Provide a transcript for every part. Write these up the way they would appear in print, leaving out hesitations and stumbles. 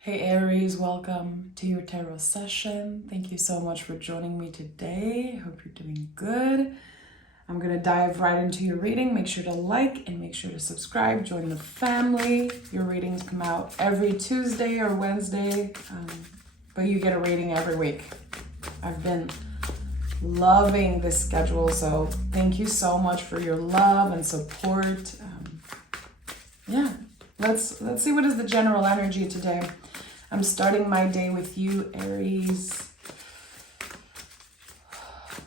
Hey Aries, welcome to your tarot session. Thank you so much for joining me today. Hope you're doing good. I'm going to dive right into your reading. Make sure to like and make sure to subscribe. Join the family. Your readings come out every Tuesday or Wednesday, but you get a reading every week. I've been loving this schedule, so thank you so much for your love and support. Let's see what is the general energy today. I'm starting my day with you, Aries.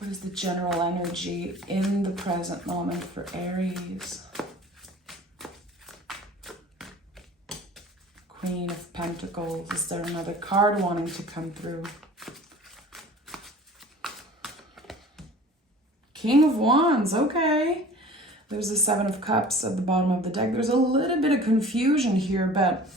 What is the general energy in the present moment for Aries? Queen of Pentacles. Is there another card wanting to come through? King of Wands, okay. There's the Seven of Cups at the bottom of the deck. There's a little bit of confusion here, but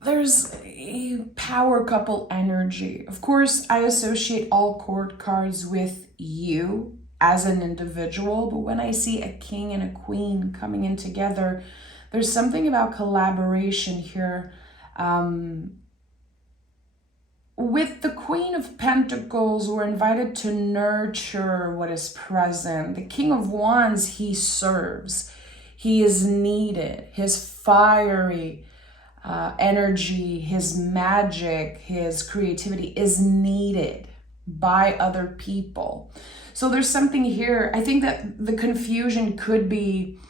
there's a power couple energy. Of course, I associate all court cards with you as an individual, but when I see a king and a queen coming in together, there's something about collaboration here. With the Queen of Pentacles, we're invited to nurture what is present. The King of Wands, he serves. He is needed. His fiery energy, his magic, his creativity is needed by other people. So there's something here. I think that the confusion could be,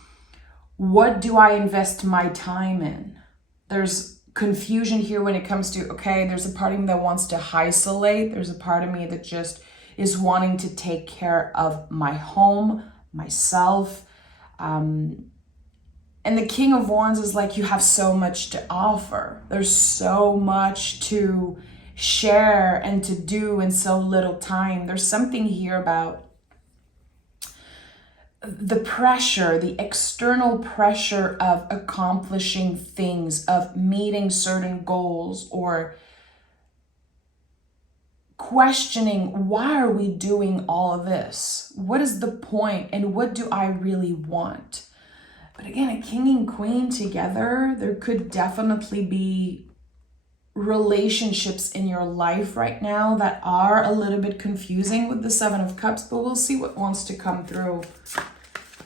what do I invest my time in? There's confusion here when it comes to, okay, there's a part of me that wants to isolate. There's a part of me that just is wanting to take care of my home, myself. And the King of Wands is like, you have so much to offer. There's so much to share and to do in so little time. There's something here about the pressure, the external pressure of accomplishing things, of meeting certain goals, or questioning, why are we doing all of this? What is the point and what do I really want? But again, a king and queen together, there could definitely be relationships in your life right now that are a little bit confusing with the Seven of Cups, but we'll see what wants to come through.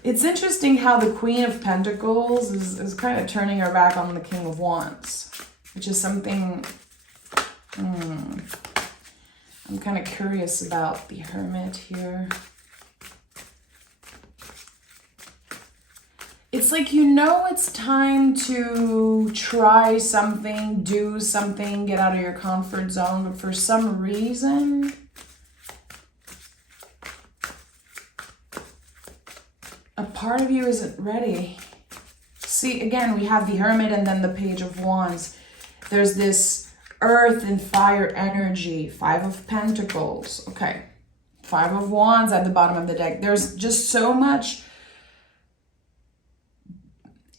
It's interesting how the Queen of Pentacles is kind of turning her back on the King of Wands, which is something I'm kind of curious about. The Hermit here. It's like, you know, it's time to try something, do something, get out of your comfort zone, but for some reason, a part of you isn't ready. See, again, we have the Hermit and then the Page of Wands. There's this earth and fire energy. Five of Pentacles. Okay. Five of Wands at the bottom of the deck. There's just so much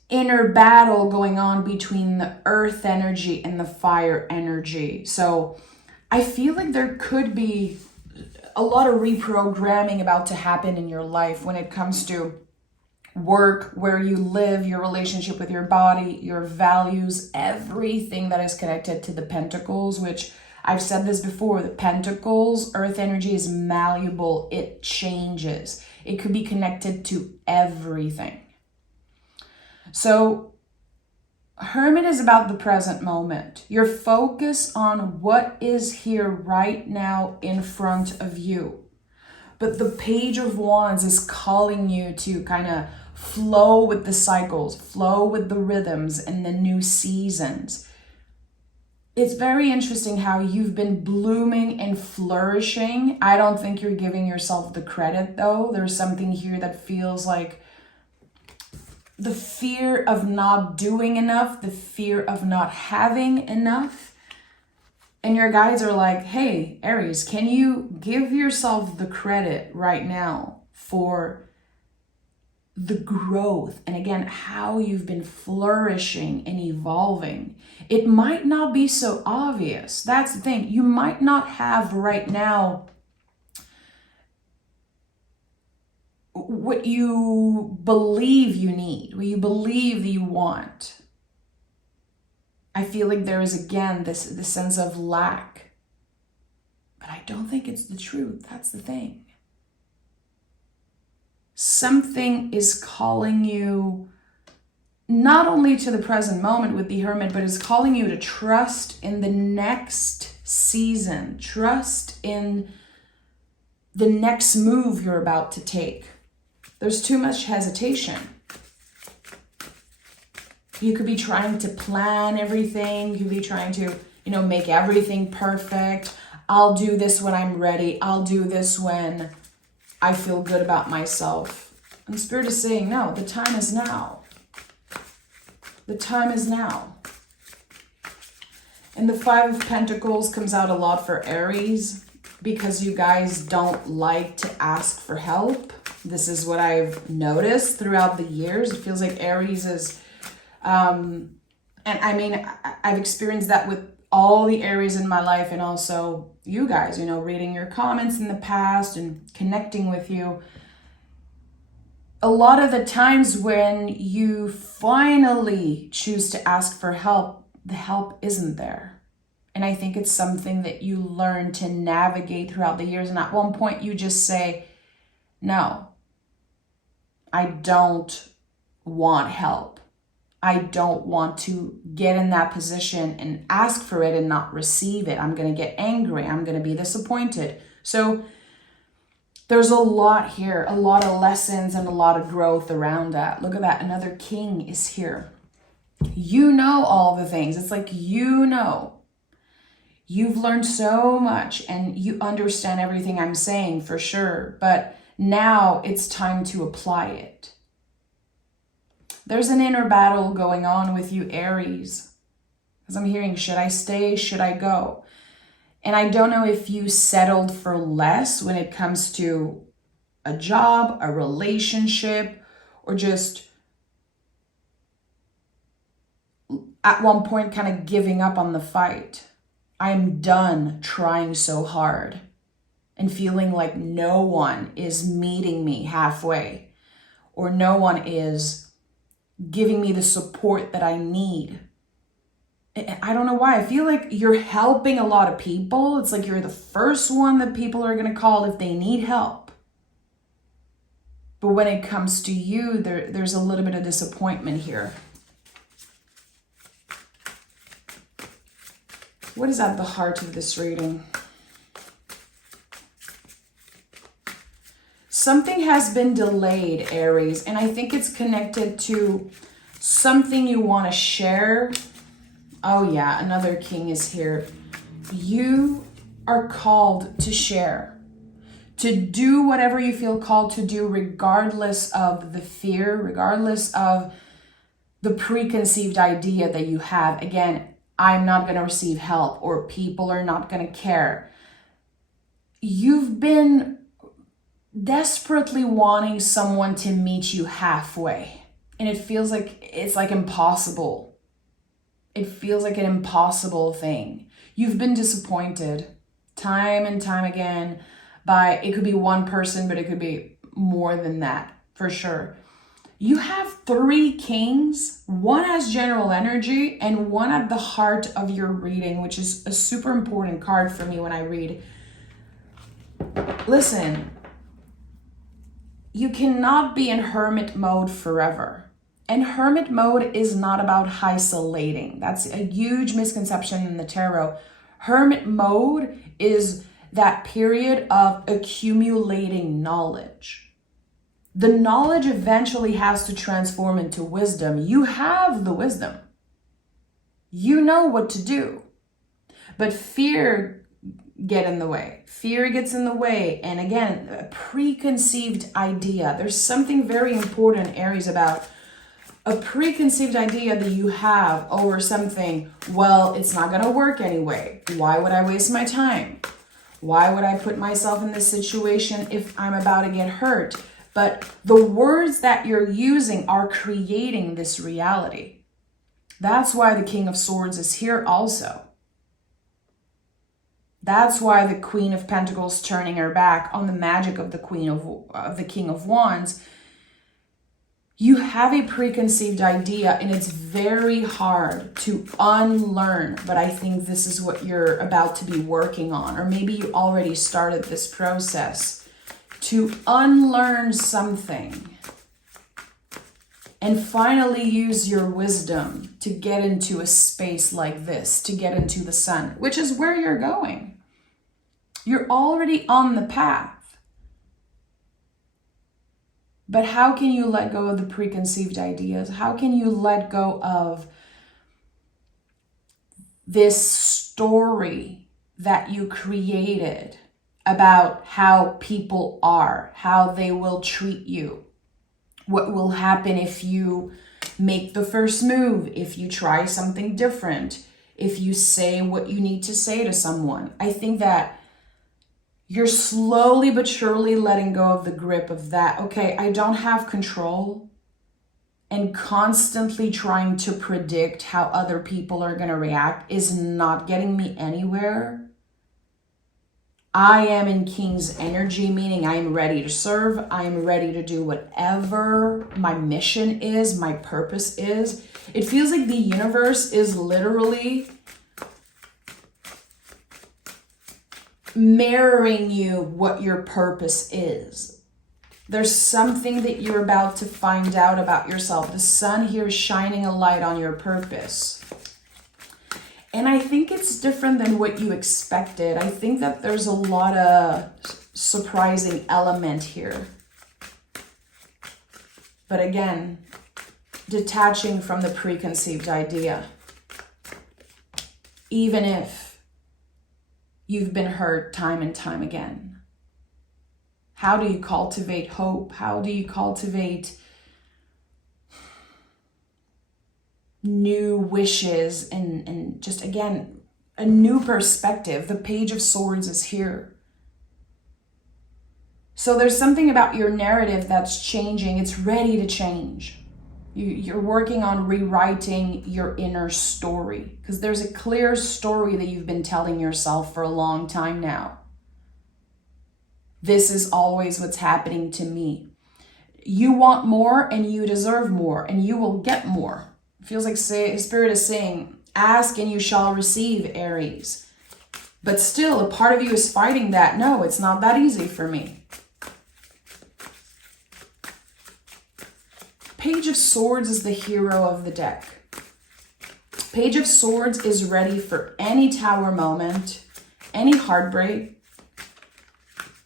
inner battle going on between the earth energy and the fire energy. So I feel like there could be a lot of reprogramming about to happen in your life when it comes to work, where you live, your relationship with your body, your values, everything that is connected to the Pentacles, which I've said this before, the Pentacles, earth energy is malleable. It changes. It could be connected to everything. So Hermit is about the present moment. Your focus on what is here right now in front of you. But the Page of Wands is calling you to kind of flow with the cycles, flow with the rhythms and the new seasons. It's very interesting how you've been blooming and flourishing. I don't think you're giving yourself the credit though. There's something here that feels like the fear of not doing enough, the fear of not having enough. And your guides are like, hey, Aries, can you give yourself the credit right now for the growth? And again, how you've been flourishing and evolving. It might not be so obvious. That's the thing. You might not have right now what you believe you need, what you believe that you want. feel like there is, again, this sense of lack. But I don't think it's the truth. That's the thing. Something is calling you not only to the present moment with the Hermit, but is calling you to trust in the next season. Trust in the next move you're about to take. There's too much hesitation. You could be trying to plan everything. You could be trying to, make everything perfect. I'll do this when I'm ready. I'll do this when I feel good about myself. And Spirit is saying, no, the time is now. The time is now. And the Five of Pentacles comes out a lot for Aries because you guys don't like to ask for help. This is what I've noticed throughout the years. It feels like Aries is, and I mean, I've experienced that with all the Aries in my life, and also you guys, reading your comments in the past and connecting with you. A lot of the times when you finally choose to ask for help, the help isn't there. And I think it's something that you learn to navigate throughout the years. And at one point you just say, no, I don't want help. I don't want to get in that position and ask for it and not receive it. I'm going to get angry. I'm going to be disappointed. So there's a lot here, a lot of lessons and a lot of growth around that. Look at that. Another king is here. You know all the things. It's like, you've learned so much and you understand everything I'm saying for sure. But now it's time to apply it. There's an inner battle going on with you, Aries. Because I'm hearing, should I stay? Should I go? And I don't know if you settled for less when it comes to a job, a relationship, or just at one point kind of giving up on the fight. I'm done trying so hard and feeling like no one is meeting me halfway, or no one is giving me the support that I need. I don't know why. I feel like you're helping a lot of people. It's like you're the first one that people are going to call if they need help. But when it comes to you, there's a little bit of disappointment here. What is at the heart of this reading? Something has been delayed, Aries, and I think it's connected to something you want to share. Oh yeah, another king is here. You are called to share, to do whatever you feel called to do, regardless of the fear, regardless of the preconceived idea that you have. Again, I'm not going to receive help, or people are not going to care. You've been desperately wanting someone to meet you halfway, and it feels like it's like impossible. It feels like an impossible thing. You've been disappointed time and time again by, it could be one person, but it could be more than that for sure. You have 3 kings. One has general energy and one at the heart of your reading, which is a super important card for me when I read. Listen, you cannot be in hermit mode forever. And hermit mode is not about isolating. That's a huge misconception in the tarot. Hermit mode is that period of accumulating knowledge. The knowledge eventually has to transform into wisdom. You have the wisdom. You know what to do. But fear gets in the way. Fear gets in the way. And again, a preconceived idea. There's something very important, Aries, about a preconceived idea that you have over something. Well, it's not going to work anyway. Why would I waste my time? Why would I put myself in this situation if I'm about to get hurt? But the words that you're using are creating this reality. That's why the King of Swords is here also. That's why the Queen of Pentacles turning her back on the magic of the King of Wands. You have a preconceived idea and it's very hard to unlearn, but I think this is what you're about to be working on, or maybe you already started this process to unlearn something and finally use your wisdom to get into a space like this, to get into the sun, which is where you're going. You're already on the path. But how can you let go of the preconceived ideas? How can you let go of this story that you created about how people are, how they will treat you? What will happen if you make the first move, if you try something different, if you say what you need to say to someone? I think that you're slowly but surely letting go of the grip of that. Okay, I don't have control, and constantly trying to predict how other people are going to react is not getting me anywhere. I am in King's energy, meaning I am ready to serve. I am ready to do whatever my mission is, my purpose is. It feels like the universe is literally mirroring you what your purpose is. There's something that you're about to find out about yourself. The sun here is shining a light on your purpose. And I think it's different than what you expected. I think that there's a lot of surprising element here. But again, detaching from the preconceived idea. Even if you've been hurt time and time again. How do you cultivate hope? How do you cultivate new wishes and just, again, a new perspective? The Page of Swords is here. So there's something about your narrative that's changing. It's ready to change. You're working on rewriting your inner story because there's a clear story that you've been telling yourself for a long time now. This is always what's happening to me. You want more and you deserve more and you will get more. It feels like Spirit is saying, ask and you shall receive, Aries. But still, a part of you is fighting that. No, it's not that easy for me. Page of Swords is the hero of the deck. Page of Swords is ready for any tower moment, any heartbreak,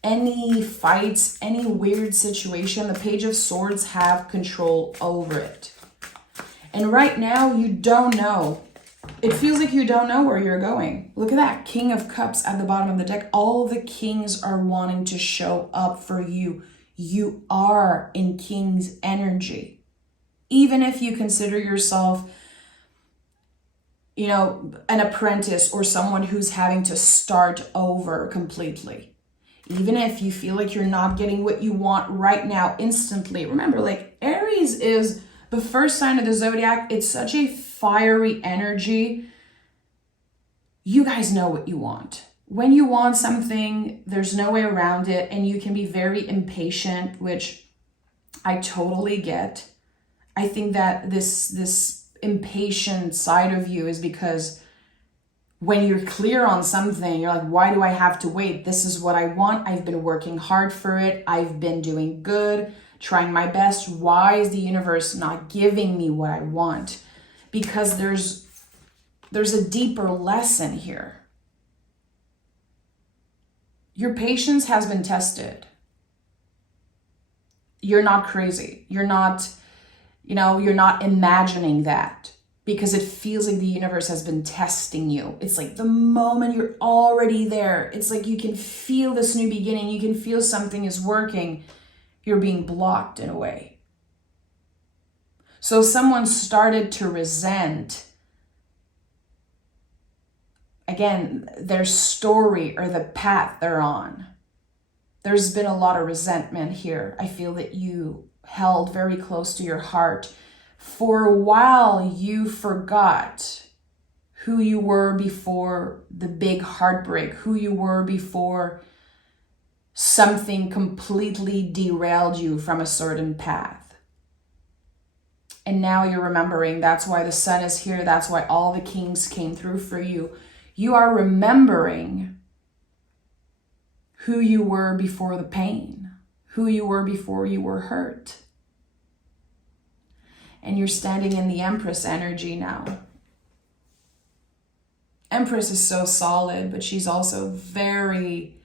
any fights, any weird situation. The Page of Swords have control over it. And right now, you don't know. It feels like you don't know where you're going. Look at that, King of Cups at the bottom of the deck. All the kings are wanting to show up for you. You are in King's energy. Even if you consider yourself, an apprentice or someone who's having to start over completely. Even if you feel like you're not getting what you want right now instantly. Remember, like Aries is the first sign of the zodiac. It's such a fiery energy. You guys know what you want. When you want something, there's no way around it, and you can be very impatient, which I totally get. I think that this impatient side of you is because when you're clear on something, you're like, why do I have to wait? This is what I want. I've been working hard for it. I've been doing good, trying my best. Why is the universe not giving me what I want? Because there's a deeper lesson here. Your patience has been tested. You're not crazy. You're not imagining that. Because it feels like the universe has been testing you. It's like the moment you're already there, it's like you can feel this new beginning. You can feel something is working. You're being blocked in a way. So someone started to resent, again, their story or the path they're on. There's been a lot of resentment here. I feel that you held very close to your heart. For a while, you forgot who you were before the big heartbreak, who you were before something completely derailed you from a certain path. And now you're remembering. That's why the sun is here. That's why all the kings came through for you. You are remembering who you were before the pain, who you were before you were hurt. And you're standing in the Empress energy now. Empress is so solid, but she's also very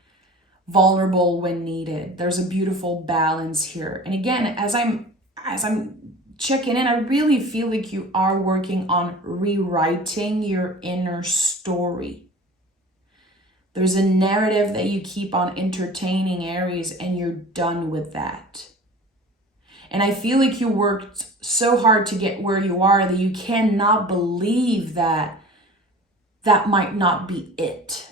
vulnerable when needed. There's a beautiful balance here. And again, as I'm checking in, I really feel like you are working on rewriting your inner story. There's a narrative that you keep on entertaining, Aries, and you're done with that. And I feel like you worked so hard to get where you are that you cannot believe that that might not be it.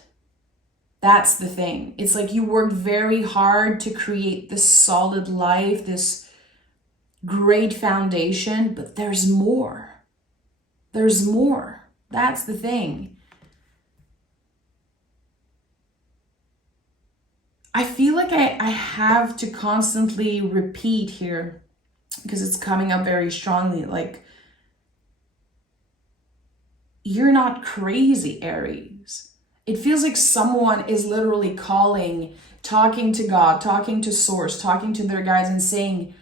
That's the thing. It's like you worked very hard to create this solid life, this great foundation, but there's more. There's more. That's the thing. I feel like I have to constantly repeat here because it's coming up very strongly. Like, you're not crazy, Aries. It feels like someone is literally calling, talking to God, talking to Source, talking to their guides and saying,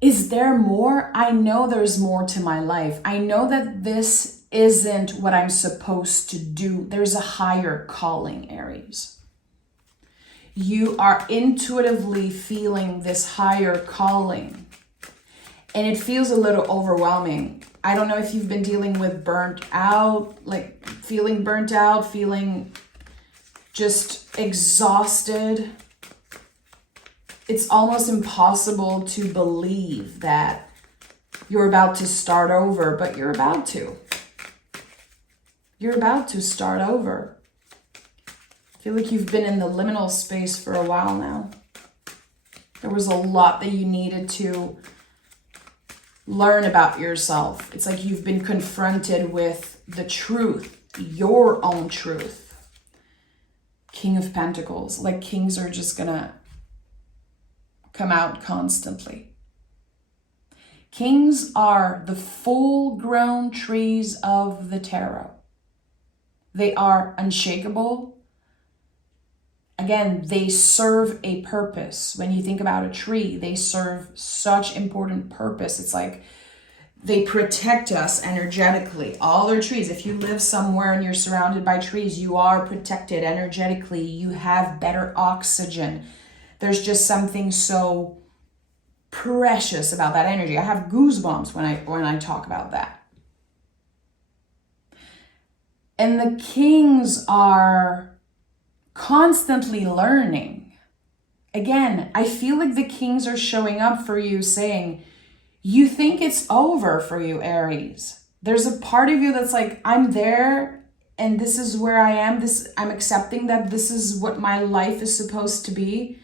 is there more? I know there's more to my life. I know that this isn't what I'm supposed to do. There's a higher calling, Aries. You are intuitively feeling this higher calling. And it feels a little overwhelming. I don't know if you've been dealing with burnt out, like feeling burnt out, feeling just exhausted. It's almost impossible to believe that you're about to start over, but you're about to. You're about to start over. I feel like you've been in the liminal space for a while now. There was a lot that you needed to learn about yourself. It's like you've been confronted with the truth, your own truth. King of Pentacles, like kings are just gonna come out constantly. Kings are the full-grown trees of the tarot. They are unshakable. Again, they serve a purpose. When you think about a tree, they serve such important purpose. It's like they protect us energetically. All their trees, if you live somewhere and you're surrounded by trees, you are protected energetically. You have better oxygen. There's just something so precious about that energy. I have goosebumps when I talk about that. And the kings are constantly learning. Again, I feel like the kings are showing up for you saying, you think it's over for you, Aries. There's a part of you that's like, I'm there and this is where I am. I'm accepting that this is what my life is supposed to be.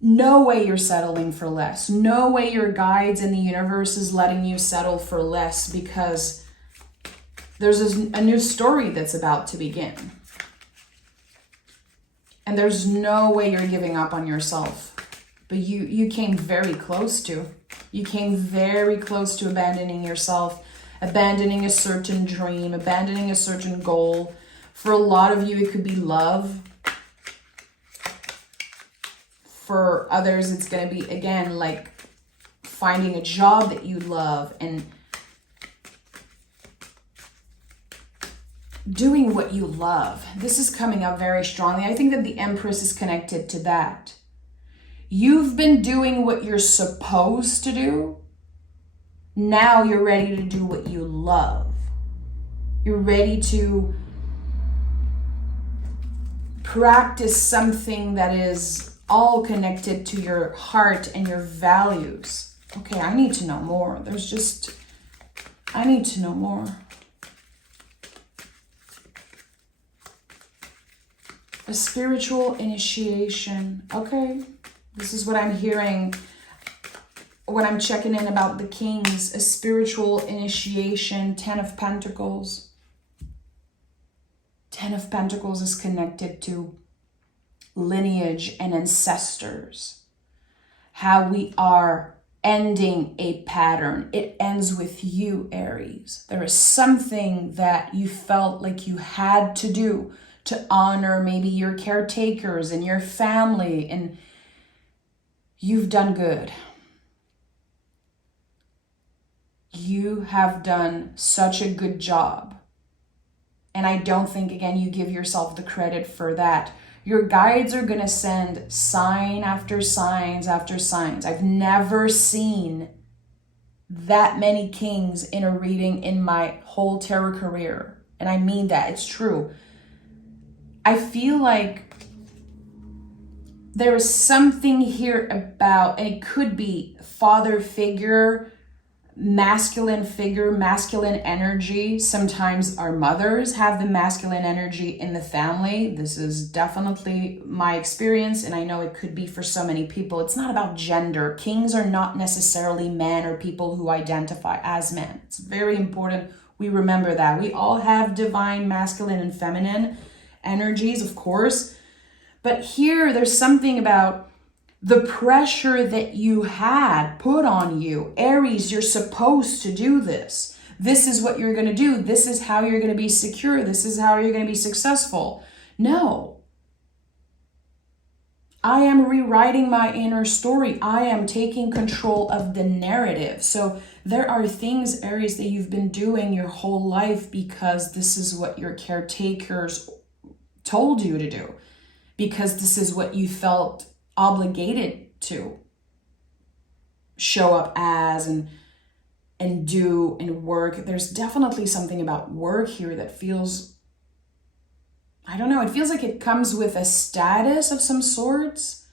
No way you're settling for less. No way your guides in the universe is letting you settle for less, because there's a new story that's about to begin. And there's no way you're giving up on yourself. But you came very close to. You came very close to abandoning yourself, abandoning a certain dream, abandoning a certain goal. For a lot of you, it could be love. For others, it's going to be, again, like finding a job that you love and doing what you love. This is coming up very strongly. I think that the Empress is connected to that. You've been doing what you're supposed to do. Now you're ready to do what you love. You're ready to practice something that is all connected to your heart and your values. Okay, I need to know more. I need to know more. A spiritual initiation. Okay, this is what I'm hearing when I'm checking in about the kings. A spiritual initiation. 10 of Pentacles. 10 of Pentacles is connected to lineage and ancestors. How we are ending a pattern. It ends with you, Aries. There is something that you felt like you had to do to honor maybe your caretakers and your family, and you've done good. You have done such a good job. And I don't think, again, you give yourself the credit for that. Your guides are going to send sign after signs after signs. I've never seen that many kings in a reading in my whole tarot career. And I mean that. It's true. I feel like there is something here about, and it could be father figure, masculine energy. Sometimes our mothers have the masculine energy in the family. This is definitely my experience, and I know it could be for so many people. It's not about gender. Kings are not necessarily men or people who identify as men. It's very important we remember that. We all have divine masculine and feminine energies, of course, but here there's something about the pressure that you had put on you. Aries, you're supposed to do this. This is what you're going to do. This is how you're going to be secure. This is how you're going to be successful. No. I am rewriting my inner story. I am taking control of the narrative. So there are things, Aries, that you've been doing your whole life because this is what your caretakers told you to do. Because this is what you felt obligated to show up as and do and work. There's definitely something about work here that feels, I don't know, it feels like it comes with a status of some sorts,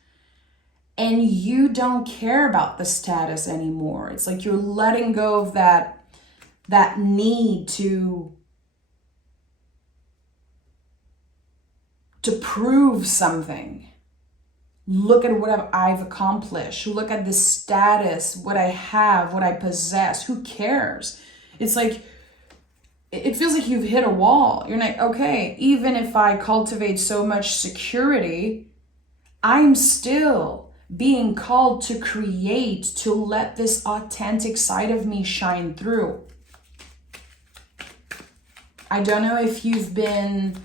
and you don't care about the status anymore. It's like you're letting go of that need to prove something. Look at what I've accomplished. Look at the status, what I have, what I possess. Who cares? It's like, it feels like you've hit a wall. You're like, okay, even if I cultivate so much security, I'm still being called to create, to let this authentic side of me shine through. I don't know if you've been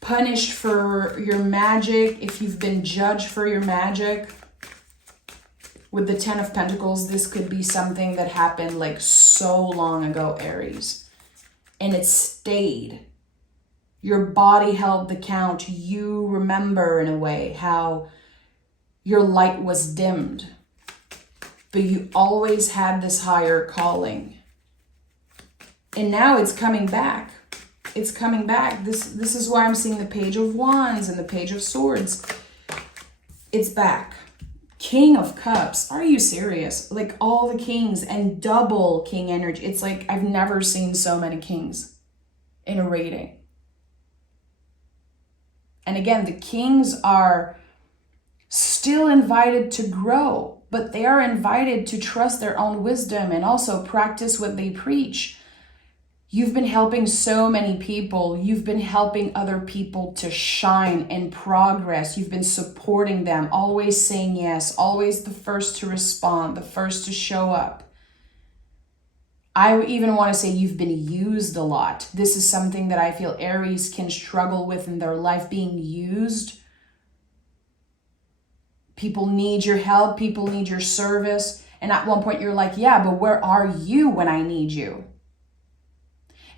punished for your magic, if you've been judged for your magic. With the 10 of Pentacles, this could be something that happened like so long ago, Aries. And it stayed. Your body held the count. You remember, in a way, how your light was dimmed. But you always had this higher calling. And now it's coming back. It's coming back. This is why I'm seeing the Page of Wands and the Page of Swords. It's back. King of Cups. Are you serious? Like all the kings and double king energy. It's like I've never seen so many kings in a reading. And again, the kings are still invited to grow, but they are invited to trust their own wisdom and also practice what they preach. You've been helping so many people. You've been helping other people to shine and progress. You've been supporting them, always saying yes, always the first to respond, the first to show up. I even want to say you've been used a lot. This is something that I feel Aries can struggle with in their life, being used. People need your help. People need your service. And at one point you're like, yeah, but where are you when I need you?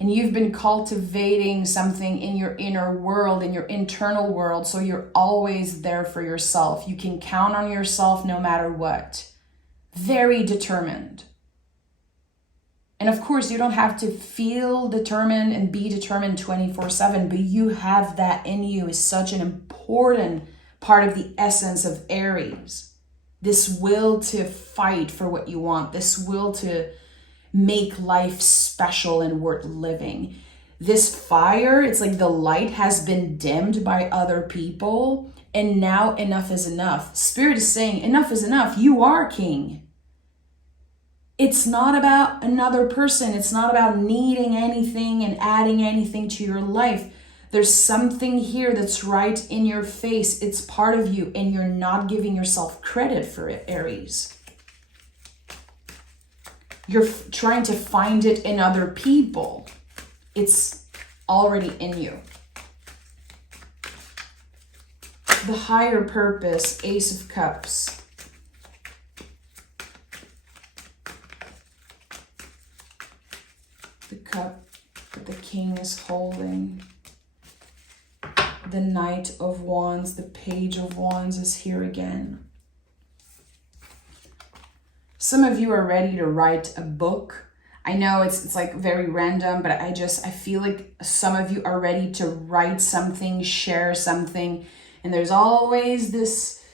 And you've been cultivating something in your inner world, in your internal world, so you're always there for yourself. You can count on yourself no matter what. Very determined. And of course, you don't have to feel determined and be determined 24/7, but you have that in you. Is such an important part of the essence of Aries. This will to fight for what you want. This will to make life special and worth living. This fire, it's like the light has been dimmed by other people, and now enough is enough. Spirit is saying enough is enough. You are king. It's not about another person. It's not about needing anything and adding anything to your life. There's something here that's right in your face. It's part of you, and you're not giving yourself credit for it, Aries. you're trying to find it in other people. It's already in you. The higher purpose, Ace of Cups. The cup that the king is holding. The Knight of Wands, the Page of Wands is here again. Some of you are ready to write a book. I know it's like very random, but I feel like some of you are ready to write something, share something. And there's always this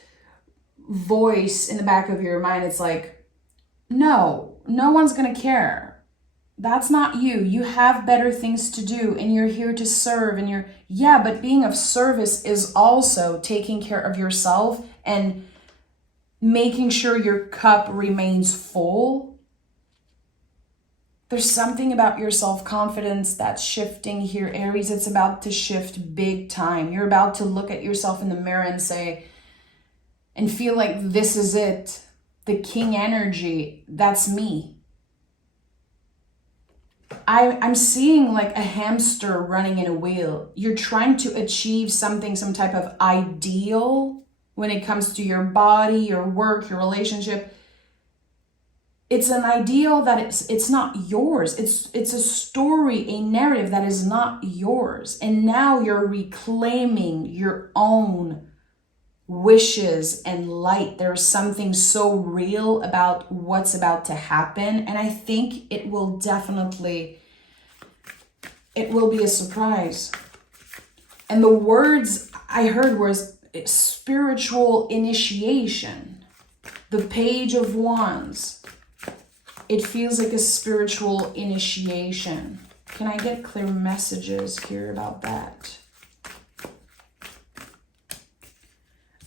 voice in the back of your mind. It's like, no one's going to care. That's not you. You have better things to do and you're here to serve and but being of service is also taking care of yourself and making sure your cup remains full. There's something about your self-confidence that's shifting here, Aries. It's about to shift big time. You're about to look at yourself in the mirror and say, and feel like this is it. The king energy, that's me. I'm seeing like a hamster running in a wheel. You're trying to achieve something, some type of ideal when it comes to your body, your work, your relationship. It's an ideal that it's not yours. It's a story, a narrative that is not yours. And now you're reclaiming your own wishes and light. There's something so real about what's about to happen. And I think it will be a surprise. And the words I heard was spiritual initiation. The Page of Wands. It feels like a spiritual initiation. Can I get clear messages here about that?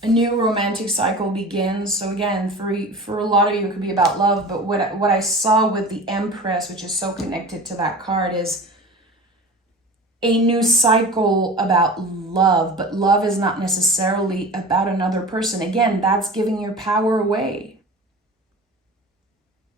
A new romantic cycle begins. So again, for a lot of you, it could be about love. But what I saw with the Empress, which is so connected to that card, is a new cycle about love. But love is not necessarily about another person. Again, that's giving your power away.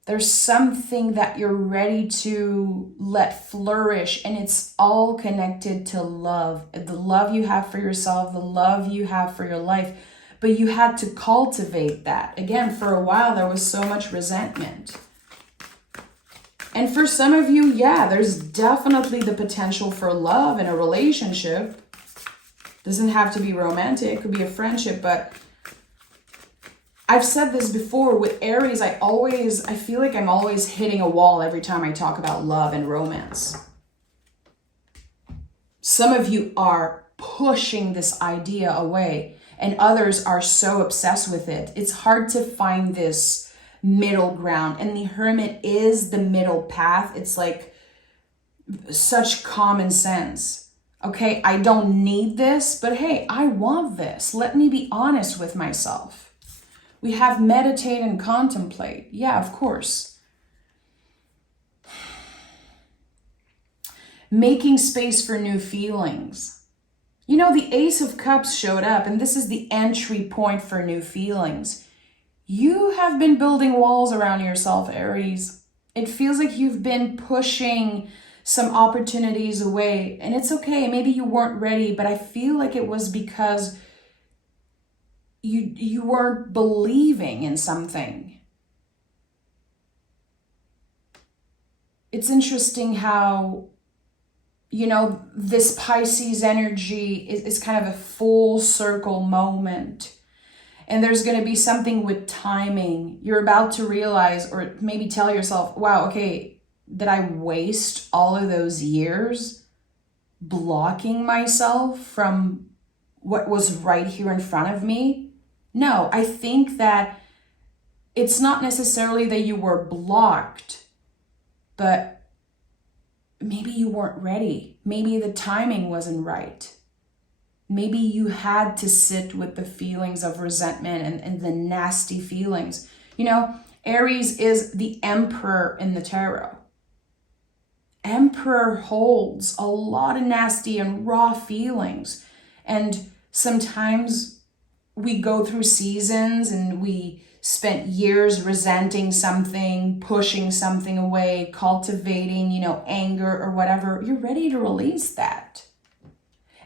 There's something that you're ready to let flourish, and it's all connected to love. The love you have for yourself, the love you have for your life. But you had to cultivate that. Again, for a while, there was so much resentment. And for some of you, there's definitely the potential for love in a relationship. Doesn't have to be romantic. It could be a friendship, but I've said this before with Aries. I feel like I'm always hitting a wall every time I talk about love and romance. Some of you are pushing this idea away, and others are so obsessed with it. It's hard to find this middle ground, and the Hermit is the middle path. It's like such common sense. Okay, I don't need this, but hey, I want this. Let me be honest with myself. We have meditate and contemplate. Yeah, of course. Making space for new feelings. You know, the Ace of Cups showed up, and this is the entry point for new feelings. You have been building walls around yourself, Aries. It feels like you've been pushing some opportunities away, and it's okay. Maybe you weren't ready, but I feel like it was because you weren't believing in something. It's interesting how, you know, this Pisces energy is kind of a full circle moment. And there's going to be something with timing. You're about to realize, or maybe tell yourself, wow, okay, did I waste all of those years blocking myself from what was right here in front of me? No, I think that it's not necessarily that you were blocked, but maybe you weren't ready. Maybe the timing wasn't right. Maybe you had to sit with the feelings of resentment and the nasty feelings. You know, Aries is the Emperor in the tarot. Emperor holds a lot of nasty and raw feelings. And sometimes we go through seasons and we spent years resenting something, pushing something away, cultivating, anger or whatever, you're ready to release that.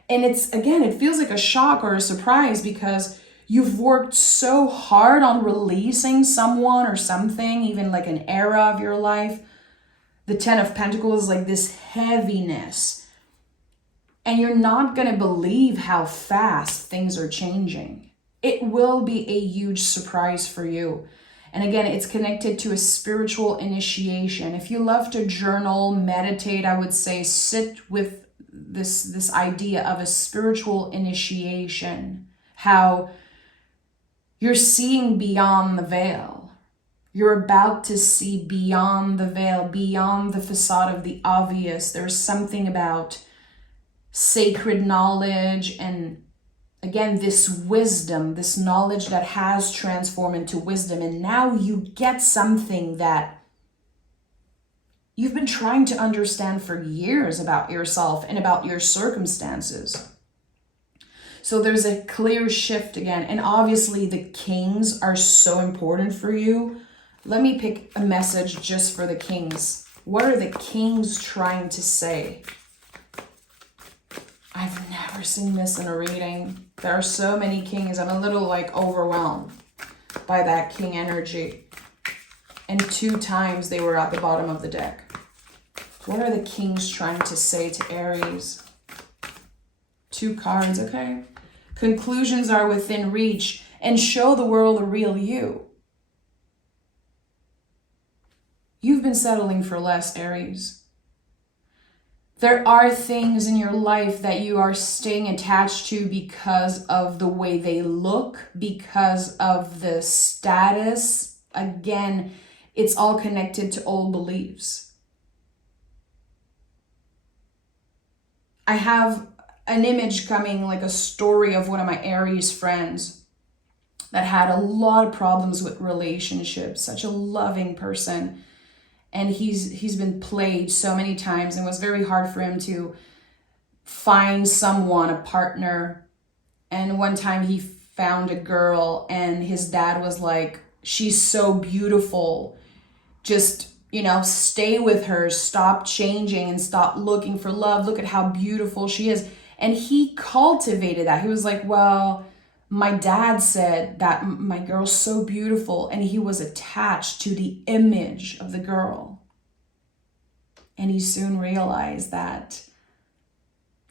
And it's, again, it feels like a shock or a surprise because you've worked so hard on releasing someone or something, even like an era of your life. The 10 of Pentacles is like this heaviness. And you're not going to believe how fast things are changing. It will be a huge surprise for you. And again, it's connected to a spiritual initiation. If you love to journal, meditate, I would say sit with this idea of a spiritual initiation. How you're seeing beyond the veil. You're about to see beyond the veil, beyond the facade of the obvious. There's something about sacred knowledge and, again, this wisdom, this knowledge that has transformed into wisdom. And now you get something that you've been trying to understand for years about yourself and about your circumstances. So there's a clear shift again. And obviously the kings are so important for you. Let me pick a message just for the kings. What are the kings trying to say? I've never seen this in a reading. There are so many kings. I'm a little overwhelmed by that king energy. And 2 times they were at the bottom of the deck. What are the kings trying to say to Aries? 2 cards, okay. Conclusions are within reach and show the world the real you. You've been settling for less, Aries. There are things in your life that you are staying attached to because of the way they look, because of the status. Again, it's all connected to old beliefs. I have an image coming, like a story of one of my Aries friends that had a lot of problems with relationships, such a loving person. And he's been played so many times, and it was very hard for him to find someone, a partner. And one time he found a girl and his dad was like, she's so beautiful. Just, stay with her, stop changing and stop looking for love. Look at how beautiful she is. And he cultivated that. He was like, well, my dad said that my girl's so beautiful, and he was attached to the image of the girl. And he soon realized that,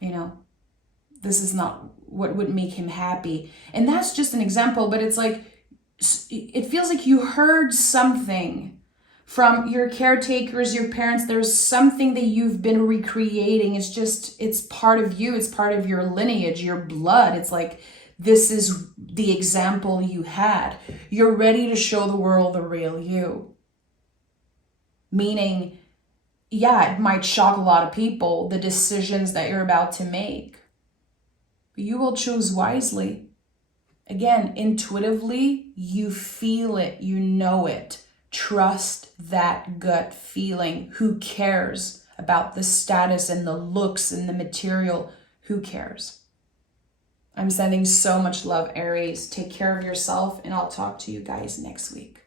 this is not what would make him happy. And that's just an example, but it's like, it feels like you heard something from your caretakers, your parents. There's something that you've been recreating. It's part of you. It's part of your lineage, your blood. It's like, this is the example you had. You're ready to show the world the real you. Meaning, yeah, it might shock a lot of people, the decisions that you're about to make. But you will choose wisely. Again, intuitively, you feel it, you know it. Trust that gut feeling. Who cares about the status and the looks and the material? Who cares? I'm sending so much love, Aries. Take care of yourself, and I'll talk to you guys next week.